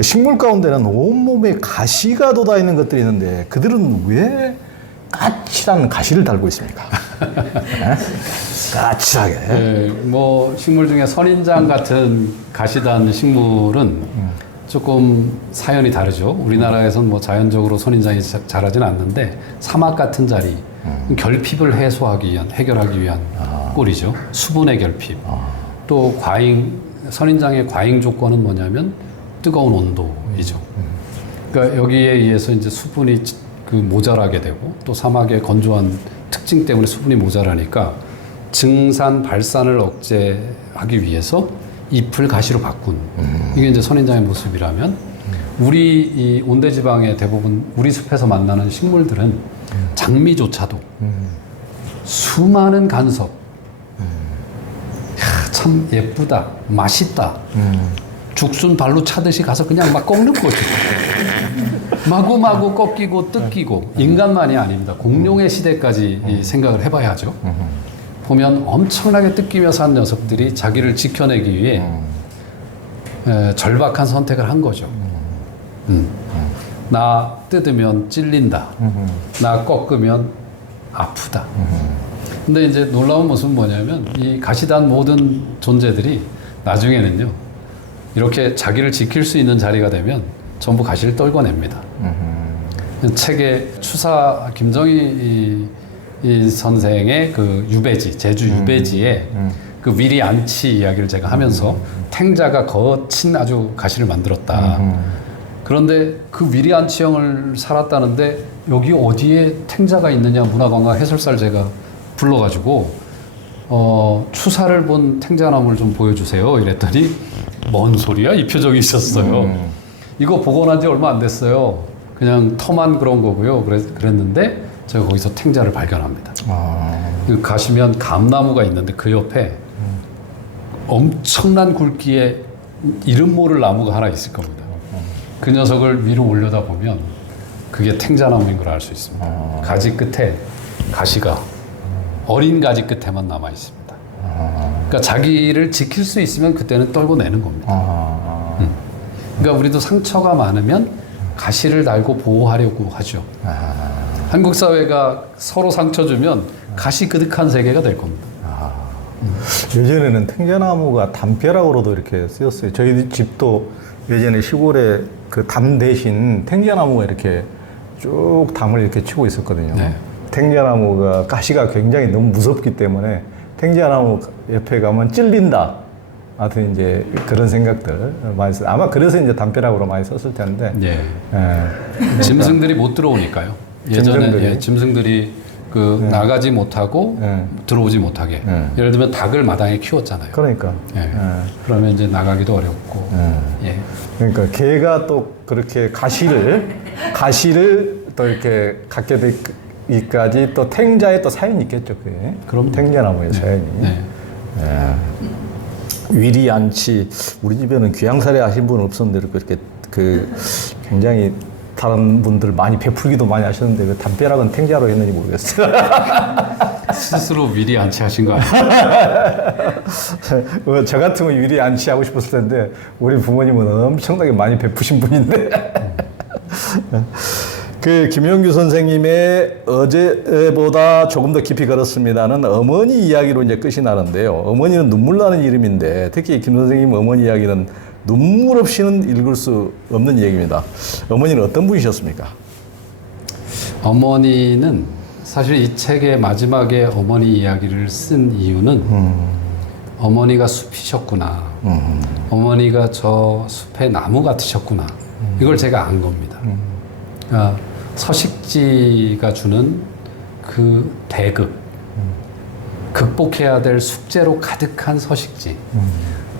그 식물 가운데는 온몸에 가시가 돋아있는 것들이 있는데 그들은 왜 까칠한 가시를 달고 있습니까? 네? 까칠하게. 네, 뭐 식물 중에 선인장 같은 가시단 식물은 조금 사연이 다르죠. 우리나라에서는 뭐 자연적으로 선인장이 자라지는 않는데 사막 같은 자리, 결핍을 해결하기 위한 꼴이죠. 수분의 결핍. 또 선인장의 과잉 조건은 뭐냐면 뜨거운 온도이죠. 그러니까 여기에 의해서 이제 수분이 모자라게 되고 또 사막의 건조한 특징 때문에 수분이 모자라니까 증산, 발산을 억제하기 위해서 잎을 가시로 바꾼 이게 이제 선인장의 모습이라면 우리 이 온대지방의 대부분 우리 숲에서 만나는 식물들은 장미조차도 수많은 간섭 참 예쁘다, 맛있다 죽순 발로 차듯이 가서 그냥 막 꺾는 거죠. 마구마구 꺾이고 뜯기고 인간만이 아닙니다. 공룡의 시대까지 이 생각을 해봐야죠. 보면 엄청나게 뜯기며 산 녀석들이 자기를 지켜내기 위해 절박한 선택을 한 거죠. 나 뜯으면 찔린다. 나 꺾으면 아프다. 근데 이제 놀라운 모습은 뭐냐면 이 가시단 모든 존재들이 나중에는요 이렇게 자기를 지킬 수 있는 자리가 되면 전부 가시를 떨궈냅니다. 책에 김정희 이 선생의 그 유배지, 제주 유배지에 그 위리 안치 이야기를 제가 하면서 탱자가 거친 아주 가시를 만들었다. 그런데 그 위리 안치형을 살았다는데 여기 어디에 탱자가 있느냐 문화관광 해설사를 제가 불러가지고 추사를 본 탱자나무를 좀 보여주세요. 이랬더니 뭔 소리야? 이 표정이 있었어요. 이거 복원한 지 얼마 안 됐어요. 그냥 터만 그런 거고요. 그랬는데 제가 거기서 탱자를 발견합니다. 가시면 감나무가 있는데 그 옆에 엄청난 굵기의 이름 모를 나무가 하나 있을 겁니다. 그 녀석을 위로 올려다 보면 그게 탱자나무인 걸 알 수 있습니다. 가지 끝에 가시가 어린 가지 끝에만 남아 있습니다. 그러니까 자기를 지킬 수 있으면 그때는 떨궈내는 겁니다. 그러니까 우리도 상처가 많으면 가시를 달고 보호하려고 하죠. 한국 사회가 서로 상처 주면 가시 그득한 세계가 될 겁니다. 예전에는 탱자나무가 담벼락으로도 이렇게 쓰였어요. 저희 집도 예전에 시골에 그 담 대신 탱자나무가 이렇게 쭉 담을 이렇게 치고 있었거든요. 네. 탱자나무가 가시가 굉장히 너무 무섭기 때문에 탱자나무 옆에 가면 찔린다. 하여튼 이제 그런 생각들 많이 썼어요. 아마 그래서 이제 담벼락으로 많이 썼을 텐데. 예. 짐승들이 못 들어오니까요. 예전에 짐승들이 나가지 못하고 들어오지 못하게. 예를 들면 닭을 마당에 키웠잖아요. 그러니까. 그러면 이제 나가기도 어렵고. 예. 그러니까 개가 또 그렇게 가시를 또 이렇게 갖게 되기까지 또 탱자의 또 사연이 있겠죠. 그게. 그럼 탱자나무의 사연이. 위리 안치 우리 집에는 귀향살이 하신 분은 없었는데 그렇게 굉장히 다른 분들 많이 베풀기도 많이 하셨는데 그 담벼락은 탱자로 했는지 모르겠어요. 스스로 위리 안치하신 거 아니에요? 저 같으면 위리 안치하고 싶었을 텐데 우리 부모님은 엄청나게 많이 베푸신 분인데. 그 김영규 선생님의 어제보다 조금 더 깊이 걸었습니다는 어머니 이야기로 이제 끝이 나는데요. 어머니는 눈물 나는 이름인데 특히 김 선생님 어머니 이야기는 눈물 없이는 읽을 수 없는 얘기입니다. 어머니는 어떤 분이셨습니까? 어머니는 사실 이 책의 마지막에 어머니 이야기를 쓴 이유는 어머니가 숲이셨구나. 어머니가 저 숲의 나무 같으셨구나. 이걸 제가 안 겁니다. 그러니까 서식지가 주는 그 대극, 극복해야 될 숙제로 가득한 서식지.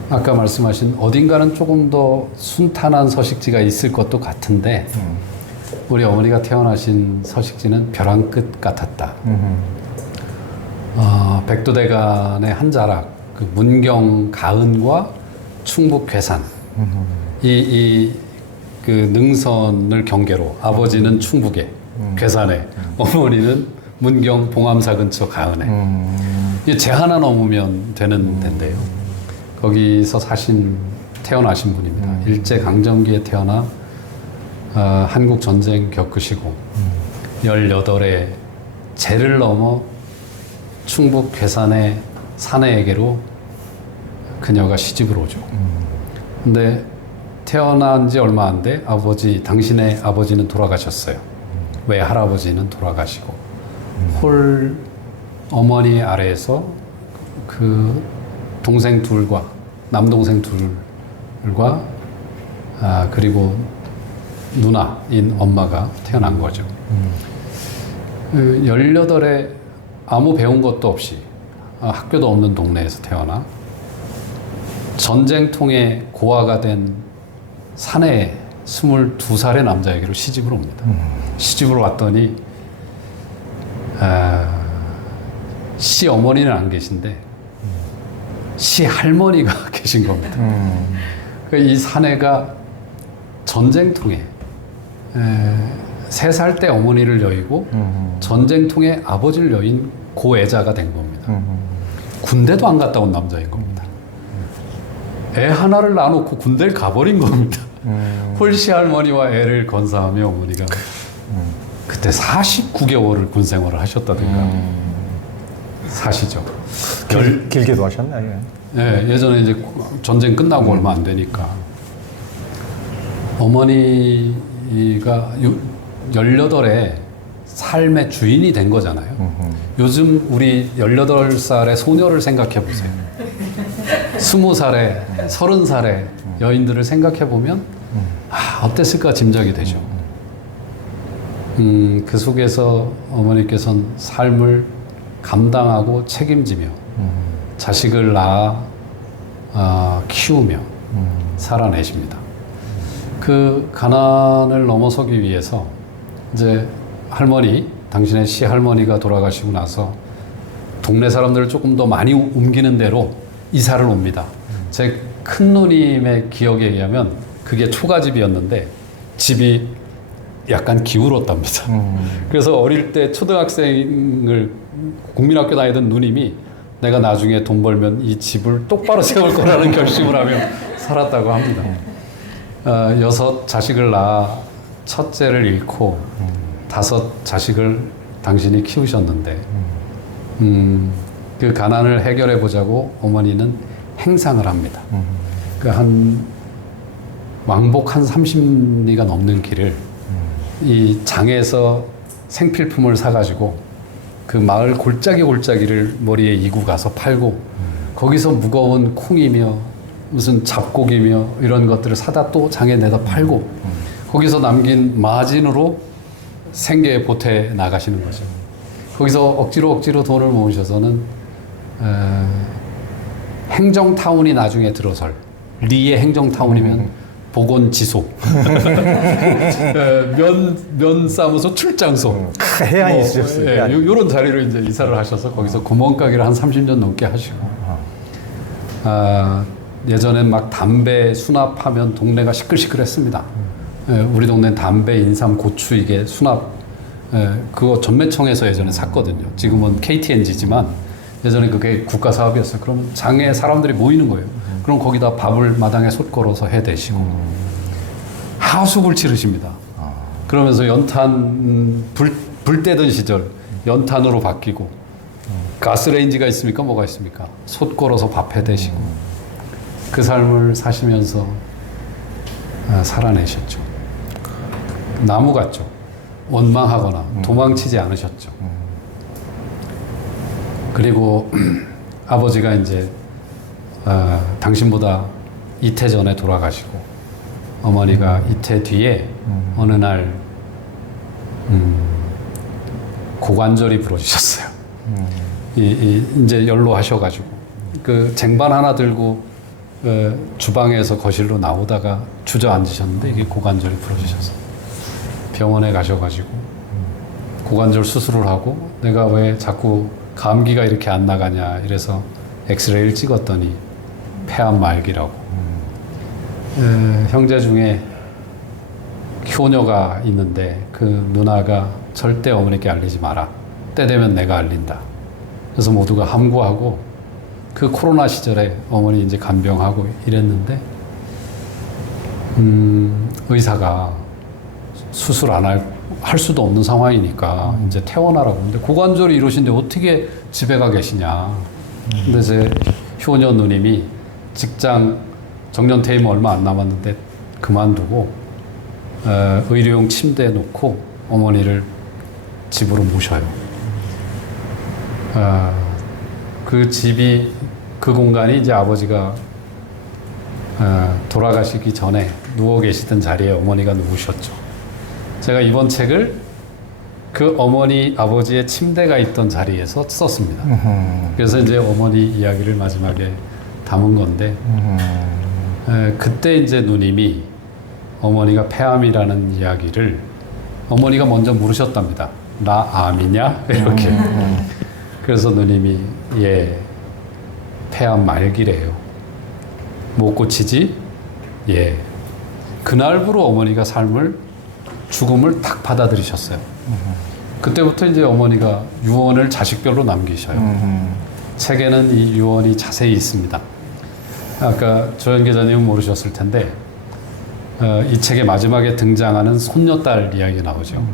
아까 말씀하신 어딘가는 조금 더 순탄한 서식지가 있을 것도 같은데 우리 어머니가 태어나신 서식지는 벼랑 끝 같았다. 백두대간의 한 자락, 그 문경 가은과 충북 괴산, 그 능선을 경계로 아버지는 충북에 괴산에 어머니는 문경 봉암사 근처 가은에 이게 제 하나 넘으면 되는 데인데요. 거기서 사신 태어나신 분입니다. 일제강점기에 태어나 한국 전쟁 겪으시고 18에 제를 넘어 충북 괴산의 사내에게로 그녀가 시집을 오죠. 근데 태어난 지 얼마 안 돼 당신의 아버지는 돌아가셨어요. 외할아버지는 돌아가시고 홀 어머니 아래에서 그 동생 둘과 남동생 둘과 그리고 누나인 엄마가 태어난 거죠. 18에 아무 배운 것도 없이 학교도 없는 동네에서 태어나 전쟁통에 고아가 된 사내에 22살의 남자에게로 시집을 옵니다. 시집을 왔더니 시 어머니는 안 계신데 시 할머니가 계신 겁니다. 이 사내가 전쟁통에 3살 때 어머니를 여의고 전쟁통에 아버지를 여인 고애자가 된 겁니다. 군대도 안 갔다 온 남자인 겁니다. 애 하나를 낳아놓고 군대를 가버린 겁니다. 홀씨 할머니와 애를 건사하며 어머니가 그때 49개월을 군 생활을 하셨다든가 사시죠. 길게도 하셨나요? 네, 예전에 이제 전쟁 끝나고 얼마 안 되니까 어머니가 18에 삶의 주인이 된 거잖아요. 요즘 우리 18살의 소녀를 생각해 보세요. 20살에 30살의 여인들을 생각해 보면 어땠을까 짐작이 되죠. 그 속에서 어머니께서는 삶을 감당하고 책임지며 자식을 낳아 키우며 살아내십니다. 그 가난을 넘어서기 위해서 이제 당신의 시할머니가 돌아가시고 나서 동네 사람들을 조금 더 많이 옮기는 대로 이사를 옵니다. 제 큰 누님의 기억에 의하면 그게 초가집이었는데 집이 약간 기울었답니다. 그래서 어릴 때 초등학생을 국민학교 다니던 누님이 내가 나중에 돈 벌면 이 집을 똑바로 세울 거라는 결심을 하며 살았다고 합니다. 6 자식을 낳아 첫째를 잃고 5 자식을 당신이 키우셨는데 그 가난을 해결해 보자고 어머니는 행상을 합니다. 한 왕복 한 30리가 넘는 길을 이 장에서 생필품을 사가지고 그 마을 골짜기를 머리에 이고 가서 팔고 거기서 무거운 콩이며 무슨 잡곡이며 이런 것들을 사다 또 장에 내다 팔고 거기서 남긴 마진으로 생계에 보태 나가시는 거죠. 거기서 억지로 돈을 모으셔서는 행정타운이 나중에 들어설 리의 행정타운이면 보건지소 면사무소 출장소 해안이 있으셨어요. 이런 자리로 이제 이사를 하셔서 거기서 구멍가게를 한 30년 넘게 하시고 예전엔 막 담배 수납하면 동네가 시끌시끌했습니다. 우리 동네는 담배, 인삼, 고추 이게 수납 그거 전매청에서 예전에 샀거든요. 지금은 KTNG지만 예전에 그게 국가 사업이었어요. 그러면 장에 사람들이 모이는 거예요. 그럼 거기다 밥을 마당에 솥 걸어서 해 대시고 하숙을 치르십니다. 그러면서 연탄 불 떼던 시절 연탄으로 바뀌고 가스레인지가 있습니까? 뭐가 있습니까? 솥 걸어서 밥 해 대시고 그 삶을 사시면서 살아내셨죠. 나무 같죠. 원망하거나 도망치지 않으셨죠. 그리고 아버지가 이제 당신보다 이태 전에 돌아가시고 어머니가 이태 뒤에 어느 날 고관절이 부러지셨어요. 이제 연로하셔가지고 그 쟁반 하나 들고 주방에서 거실로 나오다가 주저앉으셨는데 이게 고관절이 부러지셔서 병원에 가셔가지고 고관절 수술을 하고 내가 왜 자꾸 감기가 이렇게 안 나가냐 이래서 엑스레이를 찍었더니 폐암 말기라고. 형제 중에 효녀가 있는데 그 누나가 절대 어머니께 알리지 마라. 때 되면 내가 알린다. 그래서 모두가 함구하고 그 코로나 시절에 어머니 이제 간병하고 이랬는데 의사가 수술 안 할 수도 없는 상황이니까 이제 퇴원하라고. 근데 고관절이 이러신데 어떻게 집에 가 계시냐. 근데 제 효녀 누님이 직장 정년 퇴임 얼마 안 남았는데 그만두고 의료용 침대에 놓고 어머니를 집으로 모셔요. 그 집이, 그 공간이 이제 아버지가 돌아가시기 전에 누워 계시던 자리에 어머니가 누우셨죠. 제가 이번 책을 그 어머니, 아버지의 침대가 있던 자리에서 썼습니다. 그래서 이제 어머니 이야기를 마지막에 담은 건데, 그때 이제 누님이 어머니가 폐암이라는 이야기를 어머니가 먼저 물으셨답니다. 나 암이냐? 이렇게. 그래서 누님이 예, 폐암 말기래요. 못 고치지? 예. 그날부로 어머니가 죽음을 딱 받아들이셨어요. 그때부터 이제 어머니가 유언을 자식별로 남기셔요. 책에는 이 유언이 자세히 있습니다. 아까 조현 기자님은 모르셨을 텐데, 이 책의 마지막에 등장하는 손녀딸 이야기 나오죠.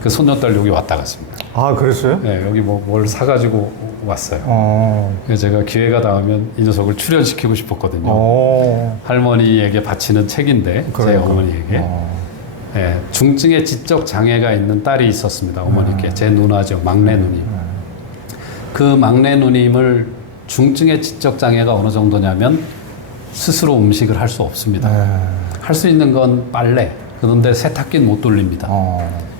그 손녀딸 여기 왔다 갔습니다. 아, 그랬어요? 네, 여기 뭘 사가지고 왔어요. 그래서 제가 기회가 닿으면 이 녀석을 출연시키고 싶었거든요. 할머니에게 바치는 책인데, 제 어머니에게. 네, 중증의 지적 장애가 있는 딸이 있었습니다. 어머니께. 제 누나죠. 막내 누님. 그 막내 누님을 중증의 지적 장애가 어느 정도냐면 스스로 음식을 할 수 없습니다. 할 수 있는 건 빨래. 그런데 세탁기는 못 돌립니다.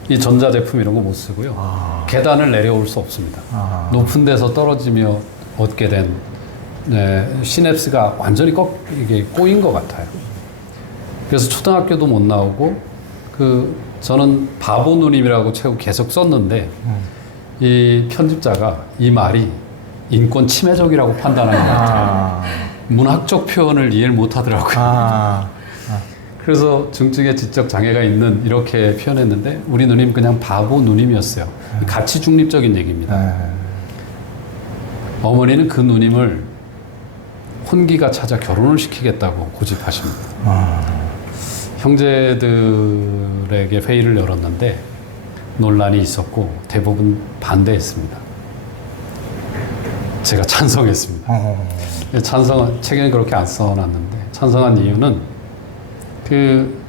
이 전자제품 이런 거 못 쓰고요. 계단을 내려올 수 없습니다. 높은 데서 떨어지며 얻게 된 시냅스가 완전히 이게 꼬인 것 같아요. 그래서 초등학교도 못 나오고, 저는 바보 누님이라고 책 계속 썼는데, 이 편집자가 이 말이 인권 침해적이라고 판단한 것 같아요. 문학적 표현을 이해를 못 하더라고요. 그래서 중증의 지적 장애가 있는 이렇게 표현했는데, 우리 누님 그냥 바보 누님이었어요. 가치 중립적인 얘기입니다. 어머니는 그 누님을 혼기가 찾아 결혼을 시키겠다고 고집하십니다. 형제들에게 회의를 열었는데 논란이 있었고 대부분 반대했습니다. 제가 찬성했습니다. 책에는 그렇게 안 써놨는데, 찬성한 이유는 그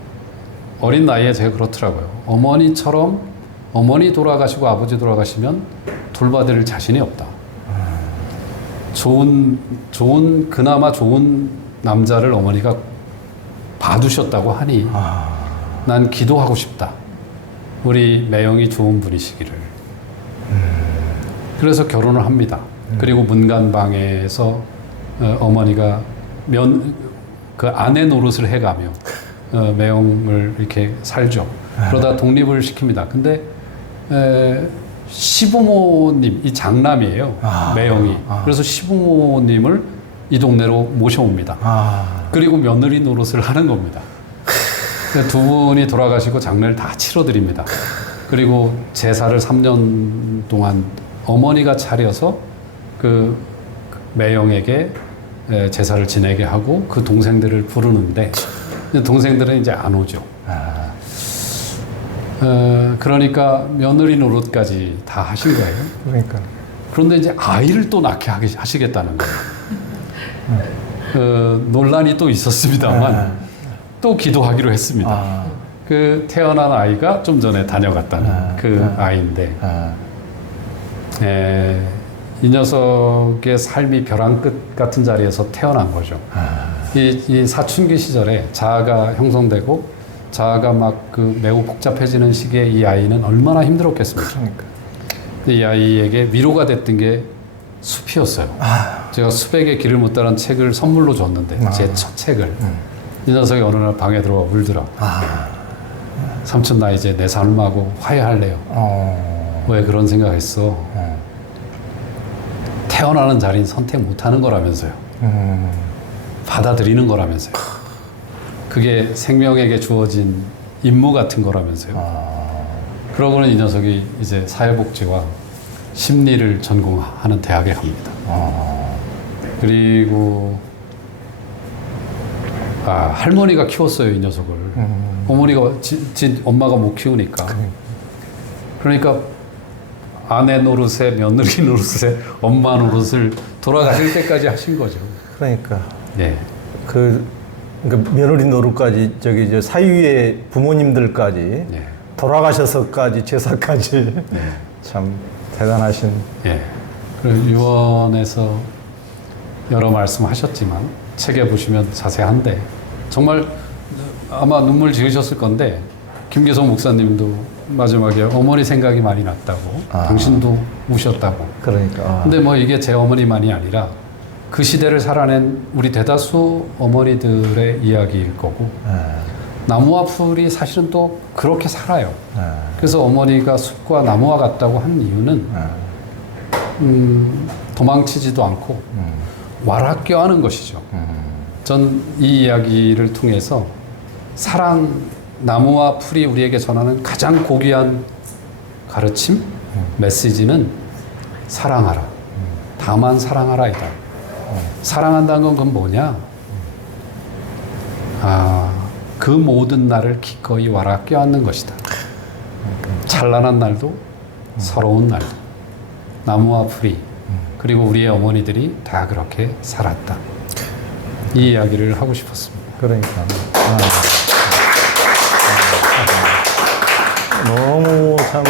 어린 나이에 제가 그렇더라고요. 어머니처럼 어머니 돌아가시고 아버지 돌아가시면 돌봐드릴 자신이 없다. 그나마 좋은 남자를 어머니가 봐두셨다고 하니 난 기도하고 싶다. 우리 매형이 좋은 분이시기를. 그래서 결혼을 합니다. 그리고 문간방에서 어머니가 그 아내 노릇을 해가며 매형을 이렇게 살죠. 그러다 독립을 시킵니다. 근데 시부모님, 이 장남이에요. 매형이. 그래서 시부모님을 이 동네로 모셔옵니다. 그리고 며느리 노릇을 하는 겁니다. 두 분이 돌아가시고 장례를 다 치러드립니다. 그리고 제사를 3년 동안 어머니가 차려서 그 매형에게 제사를 지내게 하고 그 동생들을 부르는데, 동생들은 이제 안 오죠. 그러니까 며느리 노릇까지 다 하신 거예요. 그러니까. 그런데 이제 아이를 또 낳게 하시겠다는 거예요. 논란이 또 있었습니다만 또 기도하기로 했습니다. 그 태어난 아이가 좀 전에 다녀갔다는 그 아이인데, 이 녀석의 삶이 벼랑 끝 같은 자리에서 태어난 거죠. 이 사춘기 시절에 자아가 형성되고 자아가 막 그 매우 복잡해지는 시기에 이 아이는 얼마나 힘들었겠습니까? 그러니까. 이 아이에게 위로가 됐던 게 숲이었어요. 제가 숲에게 길을 묻다라는 책을 선물로 줬는데, 제 첫 책을. 이 녀석이 어느 날 방에 들어와 울더라고. 삼촌, 나 이제 내 삶하고 화해할래요. 왜 그런 생각했어? 태어나는 자리는 선택 못하는 거라면서요. 받아들이는 거라면서요. 그게 생명에게 주어진 임무 같은 거라면서요. 그러고는 이 녀석이 이제 사회복지와 심리를 전공하는 대학에 갑니다. 그리고 할머니가 키웠어요, 이 녀석을. 어머니가, 엄마가 못 키우니까. 그러니까 아내 노릇에 며느리 노릇에 엄마 노릇을 돌아가실 때까지 하신 거죠. 그러니까. 네. 그러니까 며느리 노릇까지 저기 저 사위의 부모님들까지 네. 돌아가셔서까지 제사까지 네. 참 대단하신. 예. 그리고 유언에서 여러 말씀하셨지만 책에 보시면 자세한데 정말 아마 눈물 지으셨을 건데 김계성 목사님도 마지막에 어머니 생각이 많이 났다고 당신도 우셨다고. 그러니까. 근데 뭐 이게 제 어머니만이 아니라 그 시대를 살아낸 우리 대다수 어머니들의 이야기일 거고 나무와 풀이 사실은 또 그렇게 살아요. 그래서 어머니가 숲과 나무와 같다고 한 이유는 도망치지도 않고 와라 껴안은 것이죠. 전 이 이야기를 통해서 사랑, 나무와 풀이 우리에게 전하는 가장 고귀한 가르침, 메시지는 사랑하라. 다만 사랑하라이다. 사랑한다는 건 그건 뭐냐? 그 모든 날을 기꺼이 와라 껴안는 것이다. 찬란한 날도 서러운 날도 나무와 풀이 그리고 우리의 어머니들이 다 그렇게 살았다. 이 이야기를 하고 싶었습니다. 그러니까. 너무 참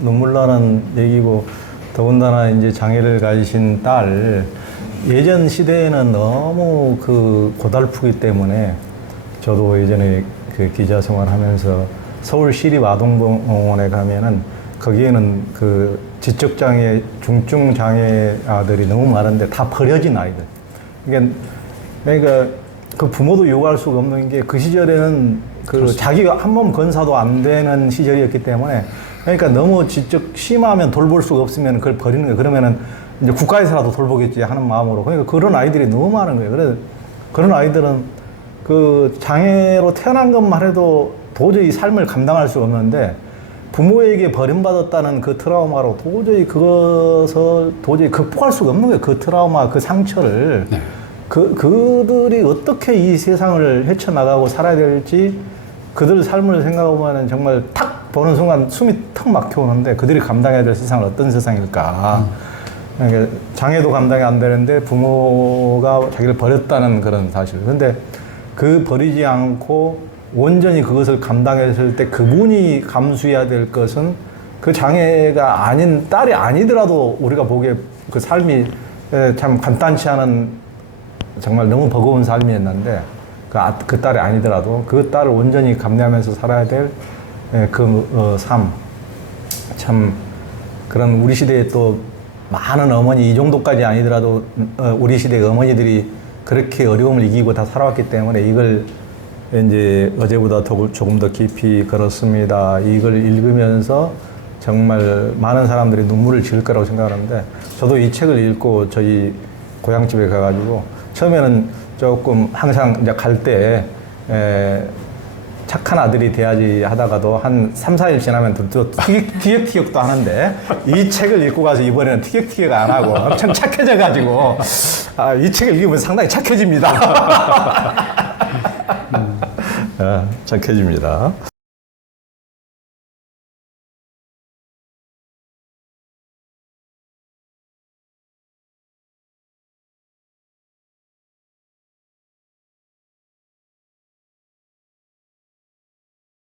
눈물 나는 얘기고 더군다나 이제 장애를 가지신 딸 예전 시대에는 너무 그 고달프기 때문에 저도 예전에 그 기자 생활하면서 서울 시립아동병원에 가면은 거기에는 그 지적장애, 중증장애 아들이 너무 많은데 다 버려진 아이들. 그러니까 그 부모도 요구할 수가 없는 게 그 시절에는 그 그렇습니다. 자기가 한 몸 건사도 안 되는 시절이었기 때문에 그러니까 너무 지적 심하면 돌볼 수가 없으면 그걸 버리는 거예요. 그러면은 이제 국가에서라도 돌보겠지 하는 마음으로. 그러니까 그런 아이들이 너무 많은 거예요. 그래서 그런 아이들은 그 장애로 태어난 것만 해도 도저히 삶을 감당할 수가 없는데 부모에게 버림받았다는 그 트라우마로 도저히 그것을 도저히 극복할 수가 없는 거예요. 그 트라우마, 그 상처를. 네. 그들이 어떻게 이 세상을 헤쳐나가고 살아야 될지 그들 삶을 생각해보면 정말 탁 보는 순간 숨이 턱 막혀오는데 그들이 감당해야 될 세상은 어떤 세상일까. 그러니까 장애도 감당이 안 되는데 부모가 자기를 버렸다는 그런 사실. 근데 그 버리지 않고 온전히 그것을 감당했을 때 그분이 감수해야 될 것은 그 장애가 아닌 딸이 아니더라도 우리가 보기에 그 삶이 참 간단치 않은 정말 너무 버거운 삶이었는데 그 딸이 아니더라도 그 딸을 온전히 감내하면서 살아야 될 그 삶. 참 그런 우리 시대에 또 많은 어머니 이 정도까지 아니더라도 우리 시대의 어머니들이 그렇게 어려움을 이기고 다 살아왔기 때문에 이걸 이제 어제보다 조금 더 깊이 걸었습니다. 이걸 읽으면서 정말 많은 사람들이 눈물을 지을 거라고 생각하는데 저도 이 책을 읽고 저희 고향집에 가가지고 처음에는 조금 항상 이제 갈 때 착한 아들이 돼야지 하다가도 한 3, 4일 지나면 또 티격태격도 하는데 이 책을 읽고 가서 이번에는 티격태격 안 하고 엄청 착해져가지고 이 책을 읽으면 상당히 착해집니다. 착해집니다.